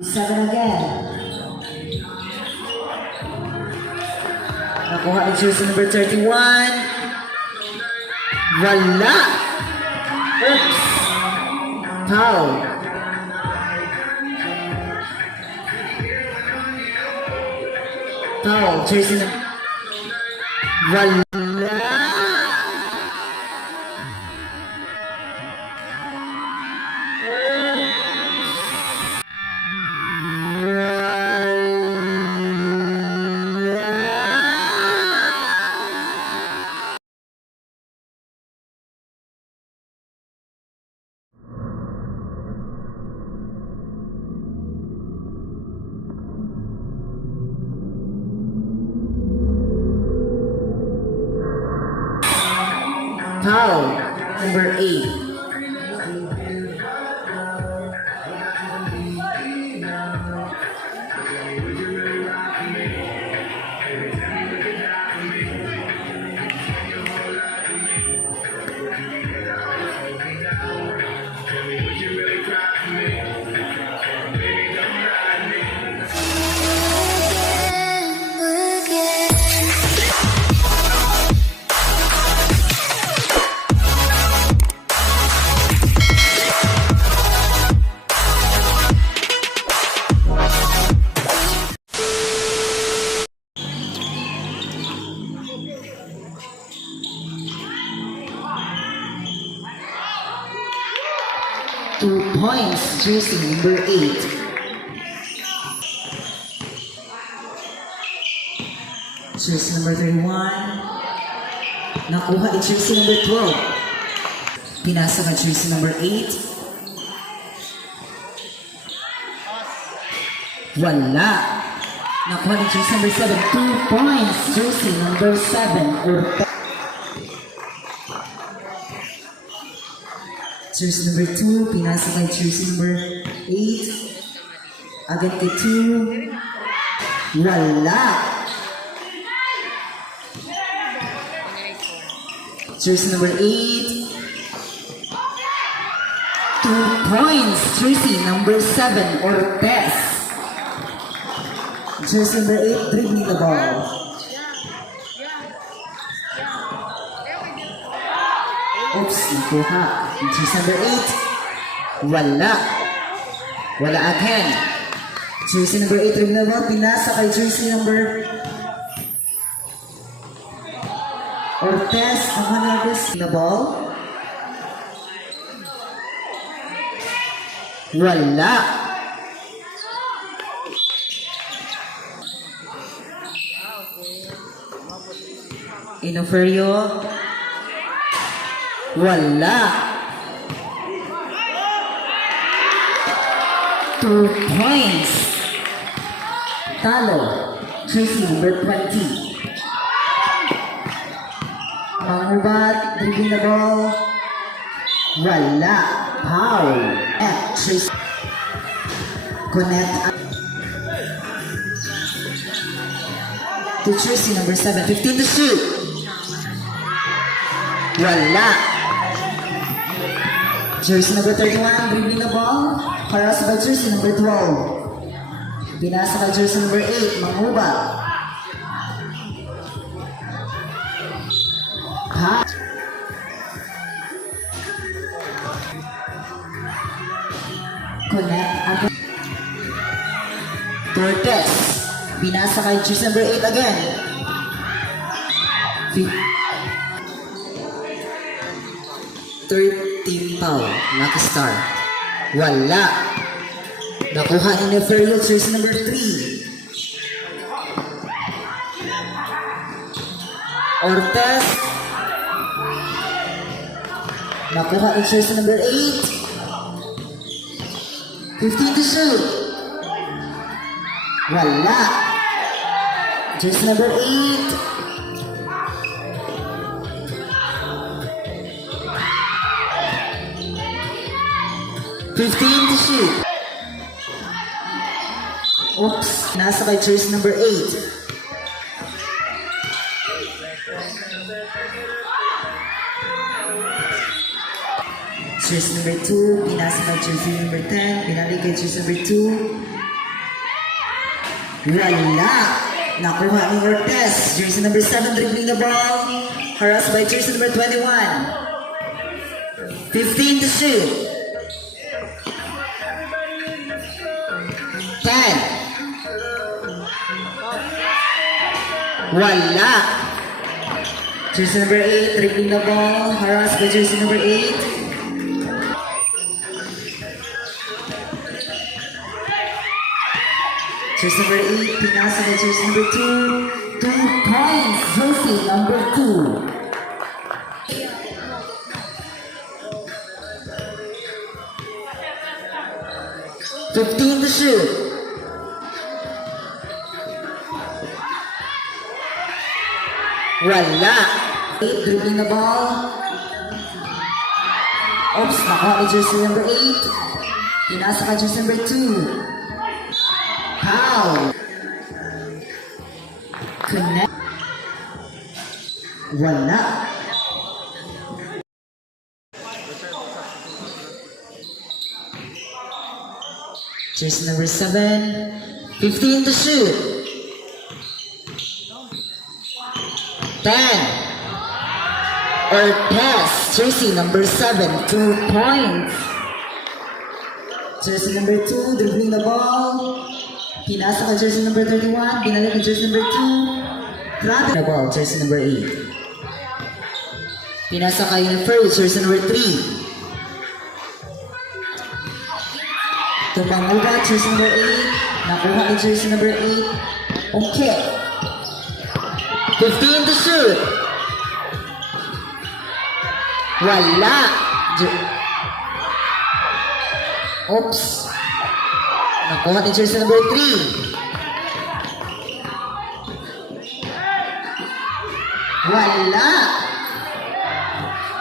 7 again. Nakuha ni jersey number 31. Wala. Oops. Foul. Foul. Jersey number. Wala. Foul, number 8. Two points, jersey number 8. Jersey number 31. Nakuha ni jersey number 12. Pinasa ka jersey number 8. Wala. Nakuha ni jersey number 7. 2 points, jersey number 7. Jersey number 2, pinasa kay jersey number 8. Agad kay 2. Wala. Jersey number 8. 2 points, jersey number 7, Ortez. Jersey number 8, dribbling the ball. Oops, nakuha. Jersey number 8. Wala. Wala again. Jersey number 8 rin na ba? Pinasa kay jersey number Ortez. Ang hanagos na ball. Wala. Inoferio. Wala. 2 points. Talo. Jersey number 20. Mangubat. Dribbling the ball. Wala. Foul. Jersey. Connect. To jersey number 7. 15 to shoot. Wala. Jersey number 31, dribbling the ball. Harassed by jersey number 12. Binasa by jersey number 8, Manguba. Connect again. Tortes. Binasa kay jersey number 8 again. 13 foul, LuckyStar. Wala. Nakuha ni Neferio, jersey number 3. Ortez. Nakuha ni jersey number 8. 15 to shoot. Wala. Jersey number 8. 15 to shoot. Oops. Nasa kay jersey number 8. Jersey number 2. Pinasa kay jersey number 10. Pinali kay jersey number 2. Wala. Nakuha ni Ortez. Jersey number 7 dribbling the ball. Harassed by jersey number 21. 15 to shoot. 10. Wala. Jersey number 8 dribbling the ball. Harassed by jersey number 8. Jersey number 8, pinasa by jersey number 2. 2 points, jersey number 2. $15 to shoot. Wala. 8 dribbling the ball. Oops, nakuha by jersey number 8. Pinasa by jersey number 2. Foul. Connect. Wala. Jersey number 7. 15 to shoot. 10. Ortez. Jersey number 7. 2 points. Jersey number 2. Dribbling the ball. Pinasa ka jersey number 31, binalik ka jersey number 2. Grabe na ball, jersey number 8. Pinasa ka yung first, jersey number 3. Tumanguba, jersey number 8. Nakuha ka jersey number 8. Okay. 15 to shoot. Wala. Oops. Nakuha ni jersey number 3. Wala.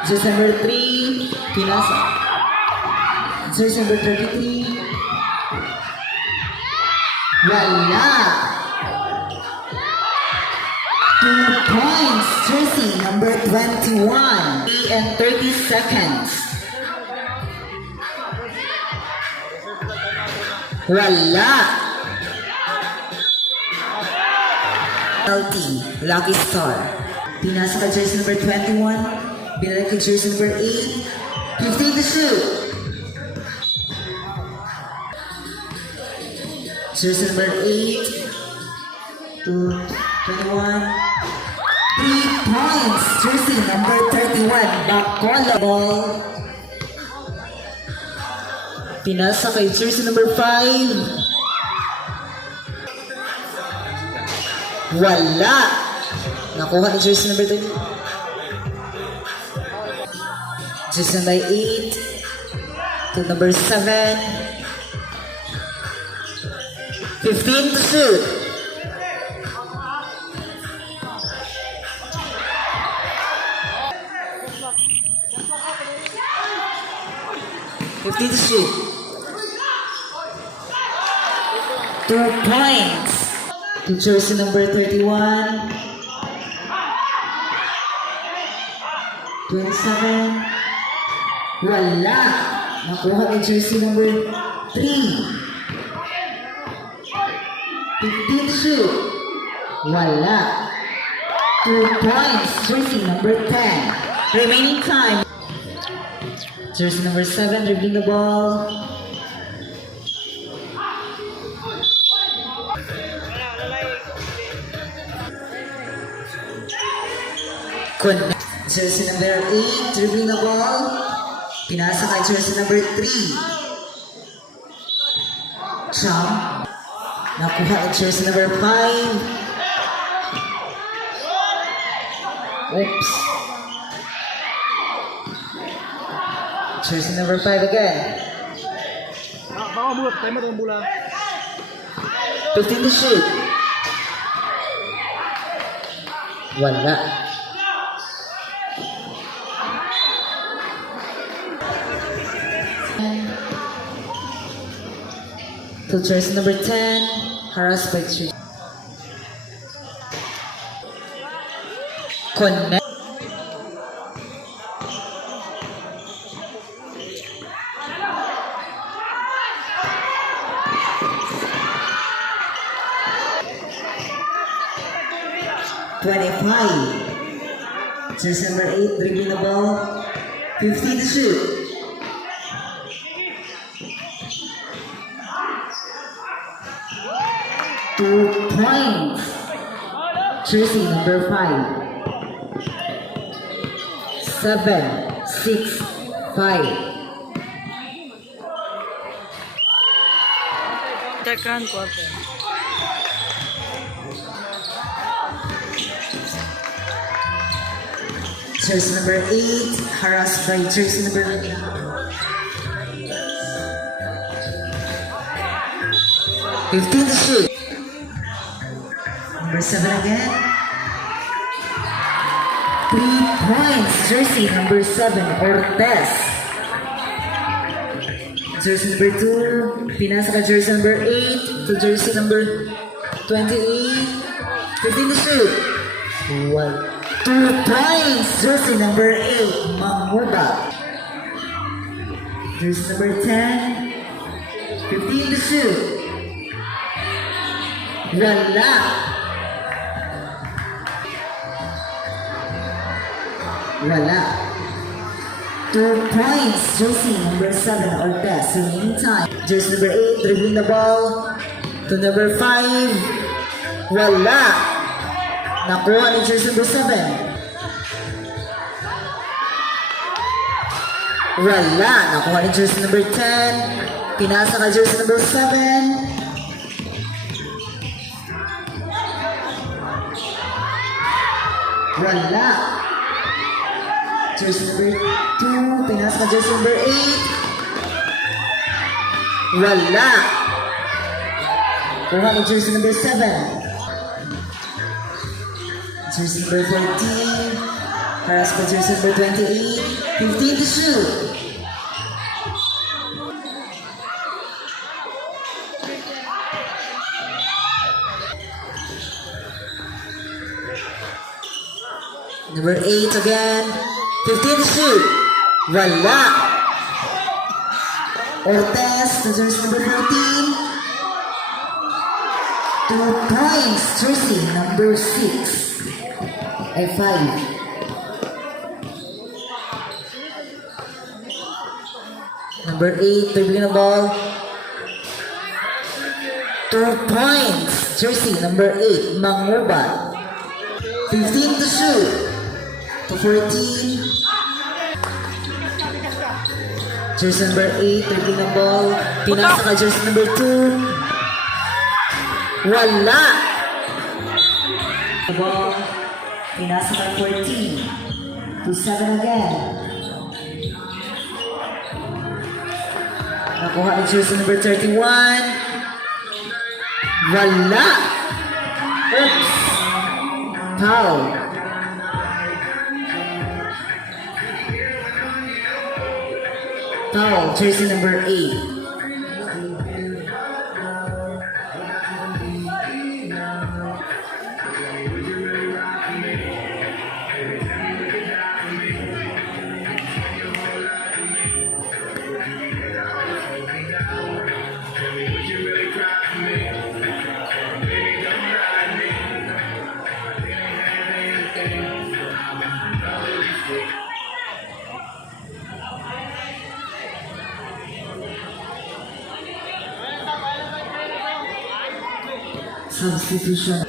Jersey number 3. Pinasa. Jersey number 33. Wala. 2 points. Jersey number 21. 3 and 30 seconds. Wala. Penalty, LuckyStar. Pinasa ka jersey number 21. Binalik ka jersey number 8. 15 to shoot. Jersey number 8 to 21. 3 points. Jersey number 31. Bacola ball. Pinasa kay jersey number 5. Wala. Nakuha ni jersey number 3. Jersey number 8 to number 7. 15 to shoot. To shoot. 2 points to jersey number 31. 27. Wala. Nakuha ni jersey number 3. 15 to shoot. Wala. 2 points, jersey number 10. Remaining time. Jersey number 7 dribbling the ball. Connect. Jersey number 8 dribbling the ball. Pinasa kay jersey number 3. Jump. Nakuha kay jersey number 5. Oops. Jersey number 5 again. Baka bulat, tayo mo bola. 15 to shoot. Wala. To jersey number 10, harassed by 3. Connect. 25. Jersey number 8, dribbling the ball. 15 to shoot. Two points. Jersey number 5. 7, 6, 5. Second quarter. Jersey number 8, harassed by jersey number 15 to shoot. Number 7 again. 3 points. Jersey number 7, Ortez. Jersey number 2, pinasa ka jersey number 8 to jersey number 28. 15 to shoot. 2 points. Jersey number 8, Mamuda. Jersey number 10, 15 to shoot. Wala. Wala. 2 points. Jersey number 7, Ortez. Remaining time. Jersey number 8, dribbling the ball to number 5. Wala. Nakuha ni jersey number 7. Wala. Nakuha ni jersey number 10. Pinasa ka jersey number 7. Wala. Jersey number 2. Pinasa ka jersey number 8. Wala. Kuha ni jersey number 7. Jersey number 14. Paras pa jersey number 28. 15 to shoot. Number 8 again. 15 to shoot. Wala. Ortez to jersey number 14. 2 points. Jersey number 6. Ay 5. Number 8, dribbling the ball. 2 points. Jersey number 8, Mangubat. 15 to shoot. To 14. Jersey number 8, dribbling the ball. Pinasa ka jersey number 2. Wala. The ball. Pinasa ka 14. To 7 again. Nakuha ni jersey number 31. Wala. Oops. Foul. Foul. Jersey number 8. Substitution.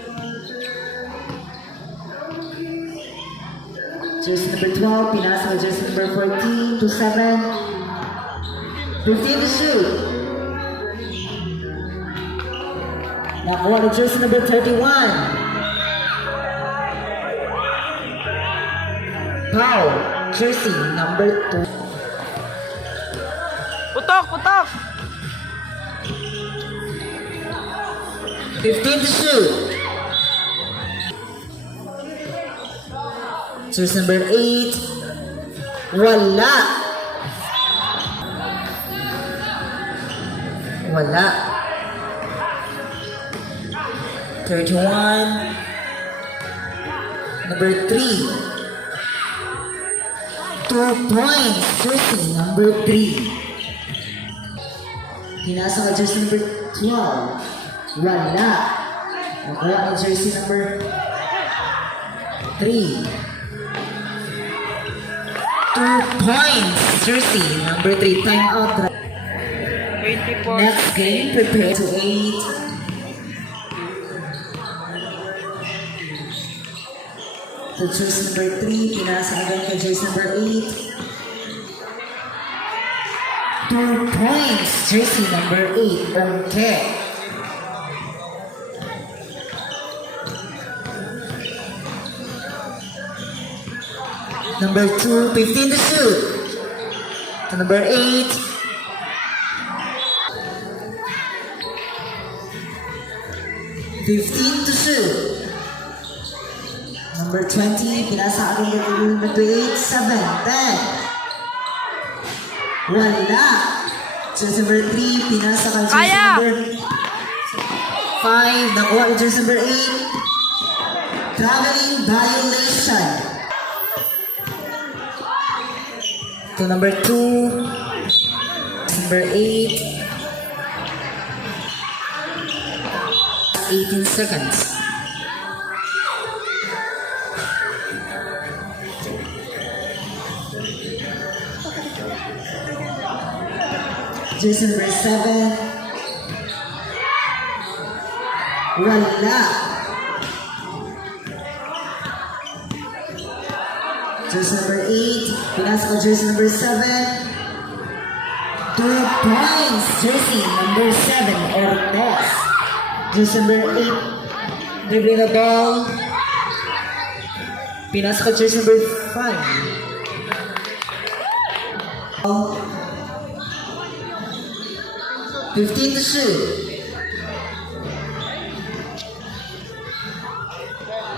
Jersey number 12, pinasa jersey number 14 to 7. 15 to shoot. Nakuha ni jersey number 31. Foul. Jersey number 2. Putok, putok! 15 to shoot. Jersey number 8. Wala. Wala. 31. Number 3. 2 points. Jersey number 3. Pinasa ka jersey number 12. Wala. Nakuha ang jersey number 3. 2 points, jersey number 3. Time out. 24. Next game, prepare to 8. To jersey number 3, pinasa agad kay jersey number 8. 2 points, jersey number 8. Okay. Number 2, 15 to shoot. To number 8. 15 to shoot. Number 20, pinasa agad kay number 8. 7, 10. Wala. Jersey number 3, pinasa kay jersey Kaya! number 5. Nakuha kay jersey number 8. Traveling violation. To number 2. Number 8. 18 seconds. Jersey number 7. Wala. Jersey number 8. Pinasa ko jersey number 7. 2 points. Jersey number 7. Ortez. Jersey number 8. Dribbling the ball. Pinasa ko jersey number 5. 15 to shoot.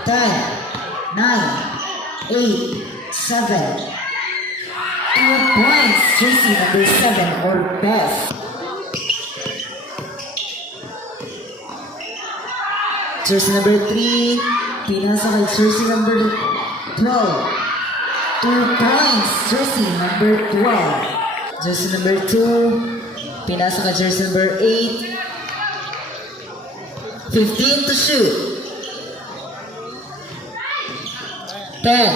10, 9, 8, 7. 2 points. Jersey number 7 or best. Jersey number 3. Pinasa kay jersey number 12. 2 points. Jersey number 12. Jersey number 2. Pinasa ka jersey number 8. 15 to shoot. 10.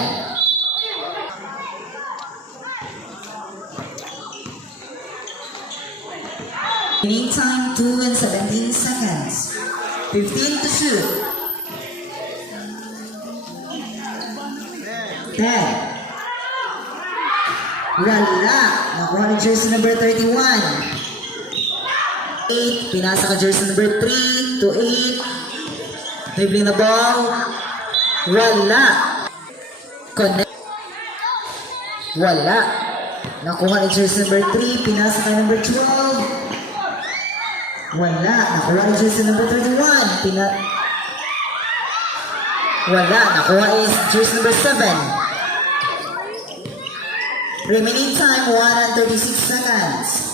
Winning time 2 and 17 seconds. 15 to shoot. 10. Wala. Nakuha ni jersey number 31. 8, pinasa ka jersey number 3 to 8. Dribbling the ball. Wala. Connect. Wala. Nakuha ni jersey number 3, pinasa ka number 12. Wala. Nakuha ni jersey number 31. Wala. Nakuha is jersey number 7. Remaining time 1 and 36 seconds.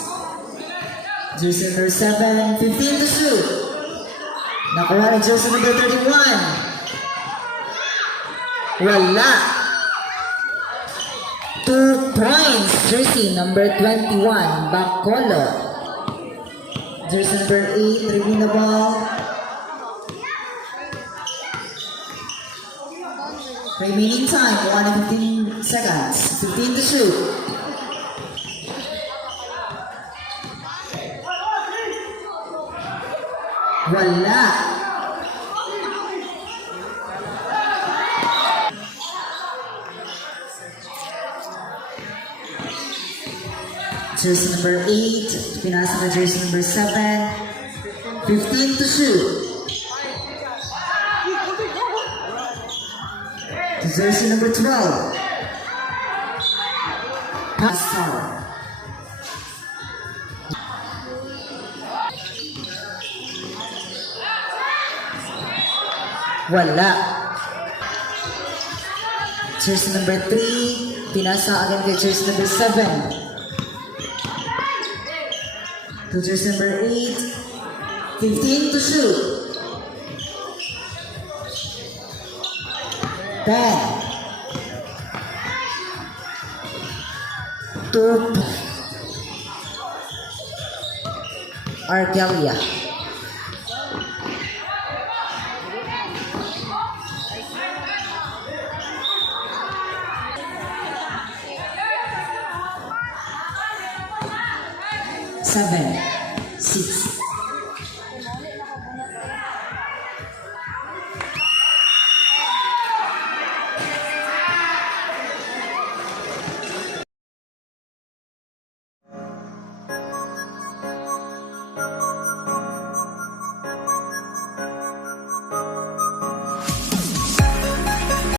Jersey number 7, 15 to shoot. Nakuha ni jersey number 31. Wala. 2 points. Jersey number 21, Bacolo. Jersey number 8, dribbling the ball. Remaining time 1 and 15 seconds. 15 to shoot. Wala. Jersey number 8, pinasa ka jersey number 7. 15 to shoot. To jersey number 12. Pass foul. Wala. Jersey number 3, pinasa agad kay jersey number 7. To jersey number 8, 15 to shoot. 10. 2. Argelia. 7, 6,